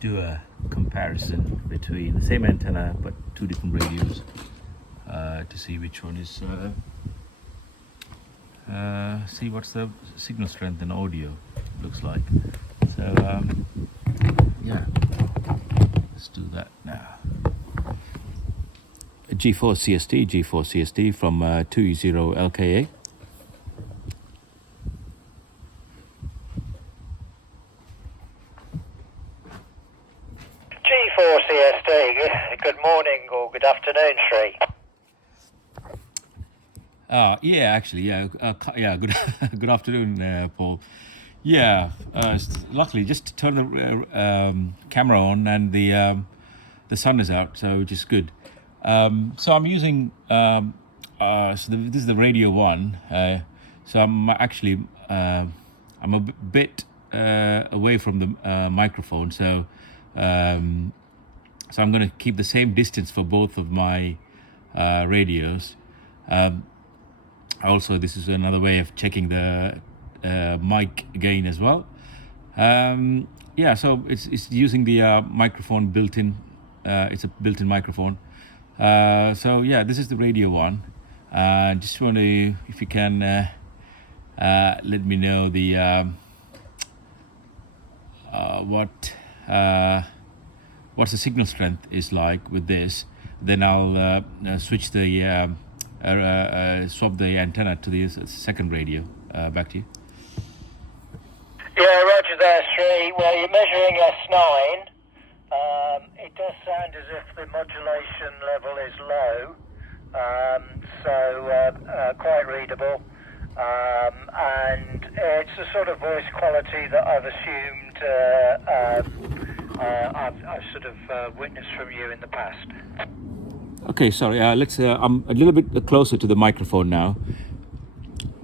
do a comparison between the same antenna but two different radios to see which one is see what's the signal strength and audio looks like. So yeah, let's do that now. G4CST from 20LKA. G4CST, good morning or good afternoon, Sri. Yeah, actually, good good afternoon, Paul. Yeah, luckily just turn the camera on and the sun is out, so which is good. So I'm using this is the Radio 1. So I'm actually I'm a bit away from the microphone, so I'm going to keep the same distance for both of my radios. Also, this is another way of checking the mic gain as well. Yeah, so it's using the microphone built-in. It's a built-in microphone. So yeah, this is the Radio 1. Just want to, if you can, let me know the what's the signal strength is like with this. Then I'll switch the swap the antenna to the second radio. Back to you. Yeah, roger there, Sri. Well, you're measuring S9. It does sound as if the modulation level is low, so quite readable. And it's the sort of voice quality that I've assumed I've sort of witnessed from you in the past. Okay, sorry. Let's. I'm a little bit closer to the microphone now.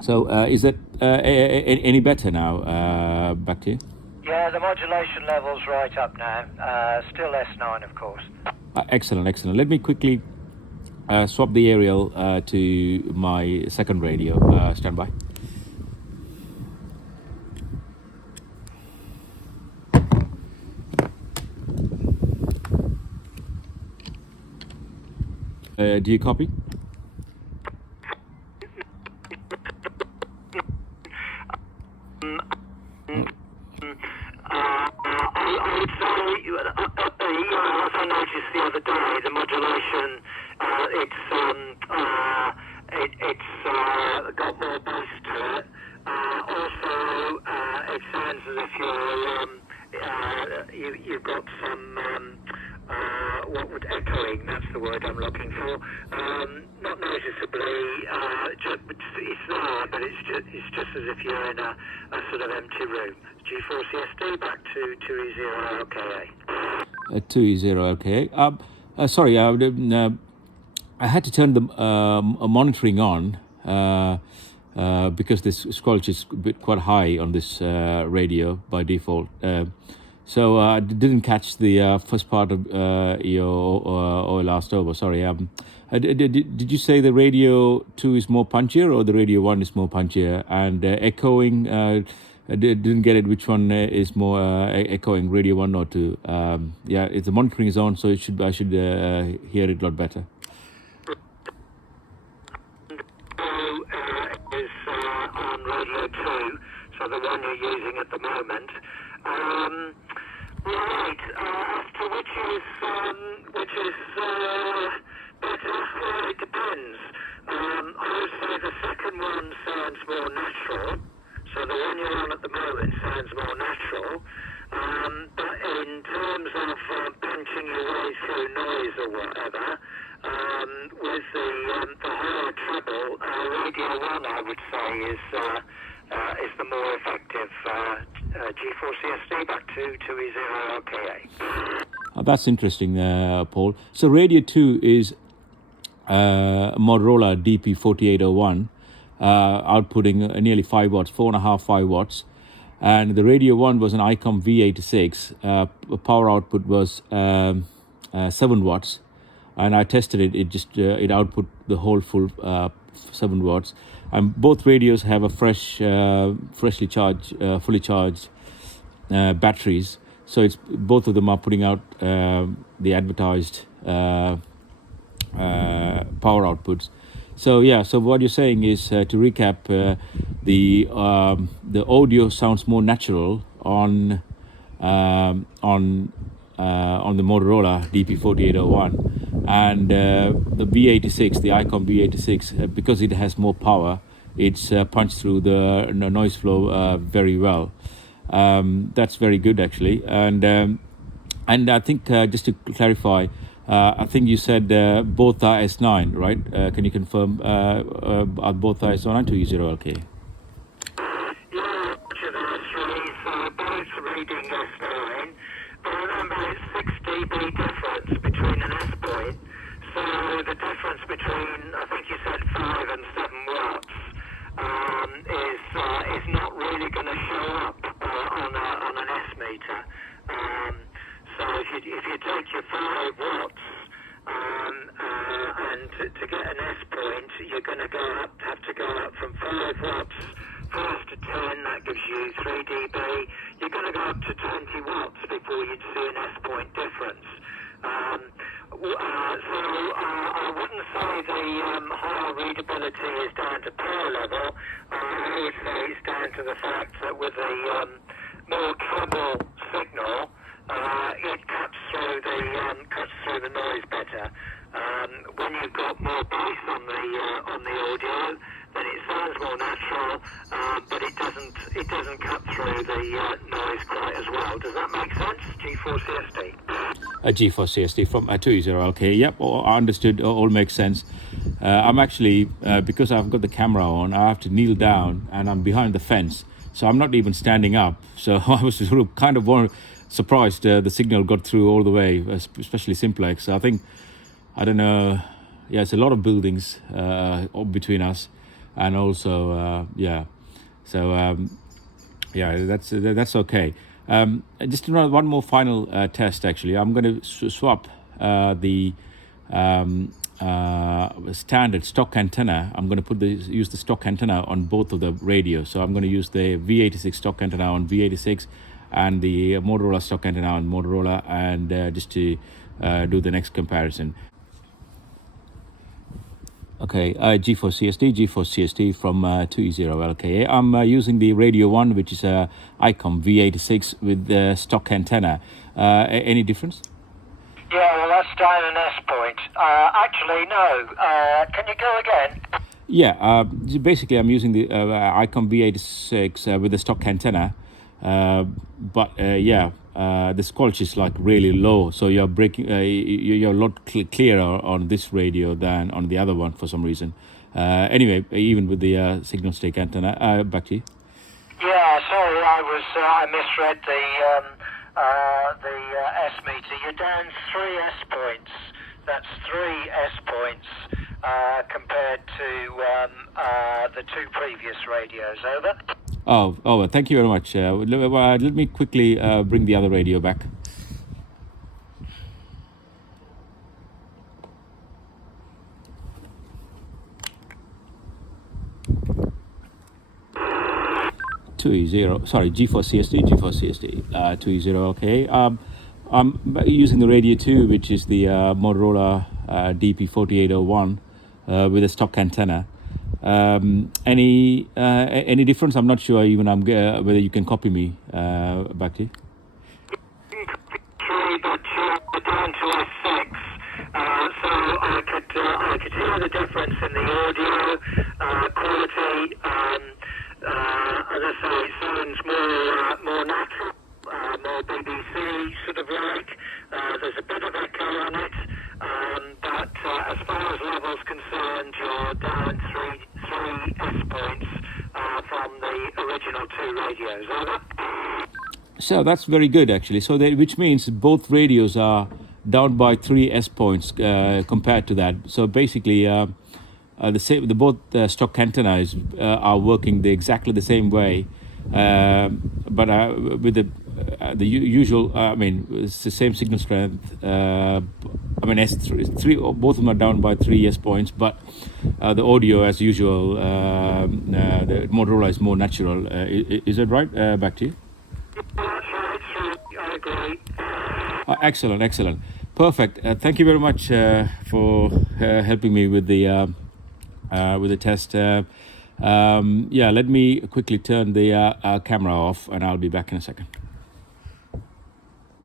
So, is that any better now? Back to you. Yeah, the modulation level's right up now. Still S9, of course. Excellent, excellent. Let me quickly swap the aerial to my second radio. Stand by. Do you copy? I would say, as I noticed the other day, the modulation, it's got more bass to it. Also, it sounds as if you've got some what would echoing, that's the word I'm looking for. Not noticeably, it's there, but it's just as if you're in a sort of empty room. G4CST back to 2E0LKA. 2E0LKA. Sorry, I had to turn the monitoring on because this squelch is quite high on this radio by default. So I didn't catch the first part of your oil last over. Sorry. Did you say the Radio 2 is more punchier or the Radio 1 is more punchier? And echoing, didn't get it. Which one is more echoing, Radio 1 or 2? Yeah, the monitoring is on, so I should hear it a lot better. Is on Radio 2, so the one you're using at the moment. Right, as to which is better, it depends. I would say the second one sounds more natural, so the one you're on at the moment sounds more natural. But in terms of punching your way through noise or whatever, with the higher treble, Radio 1 I would say is the more effective G4CST back to 2E0LKA. That's interesting, Paul. So Radio 2 is Motorola DP4801, outputting nearly 5 watts, 4.5 watts. And the Radio 1 was an Icom V86. Power output was 7 watts. And I tested it. It output the whole full 7 watts. And both radios have a freshly charged, fully charged batteries. So it's both of them are putting out the advertised power outputs. So yeah, so what you're saying is, to recap, the audio sounds more natural on the Motorola DP4801, and the V86, the Icom V86, because it has more power, it's punched through the noise flow very well. That's very good actually, and I think just to clarify, I think you said both are S9, right? Can you confirm are both are S9 2E0LK? Yeah, Roger, that's right. Both reading S9, but remember it's 6 dB difference between an S point. So the difference between, I think you said 5 and 7 watts, is not really going to show up on an S meter. So if you take your 5 watts and to get an S point, you're going to have to go up from 5 watts first to 10. That gives you 3 dB. You're going to go up to 20 watts before you'd see an S point difference. So I wouldn't say the higher readability is down to power level. I would say it's down to the fact that with the more treble signal, it cuts through the noise better. When you've got more bass on the audio, then it sounds more natural, but it doesn't cut through the noise quite as well. Does that make sense? G4CSD. A G4CSD from 2E0LK. Yep, I understood. All makes sense. I'm actually, because I've got the camera on, I have to kneel down and I'm behind the fence. So I'm not even standing up. So I was sort of kind of surprised the signal got through all the way, especially simplex. I think, I don't know, yeah, it's a lot of buildings between us. And also, yeah, so yeah, that's okay. Just one more final test. Actually, I'm going to swap the standard stock antenna. I'm going to use the stock antenna on both of the radios. So I'm going to use the V86 stock antenna on V86 and the Motorola stock antenna on Motorola, and just to do the next comparison. Okay, G4CSD from 2E0LKA. I'm using the Radio 1, which is a Icom V86 with the stock antenna. Any difference? Yeah, well, that's down an S point. Actually, no. Can you go again? Yeah, basically I'm using the Icom V86 with the stock antenna. But yeah, the squelch is like really low, so you're breaking. You're a lot clearer on this radio than on the other one for some reason. Anyway, even with the signal stick antenna, back to you. Yeah, sorry, I misread the S meter. You're down 3 S points. That's 3 S points compared to the 2 previous radios. Over. Oh, thank you very much. Let me quickly bring the other radio back. G4CSD, 2E0LK. I'm using the radio 2, which is the Motorola DP4801 with a stock antenna. Any difference? I'm not sure even whether you can copy me back to you. But down to S6, so I could hear the difference in the audio quality. As I say, it sounds more natural, more BBC sort of like. There's a bit of echo on it, but as far as level's concerned, you're down 3 S points from the original 2 radios. Over. So that's very good actually. So which means both radios are down by 3 S points compared to that. So basically, both stock antennas are working exactly the same way, but with the usual. I mean, it's the same signal strength. I mean, S3, both of them are down by 3 S points, but the audio, as usual, the Motorola is more natural. Is that right? Back to you. That's right. I agree. Excellent, excellent. Perfect. Thank you very much for helping me with the test. Yeah, let me quickly turn the camera off and I'll be back in a second.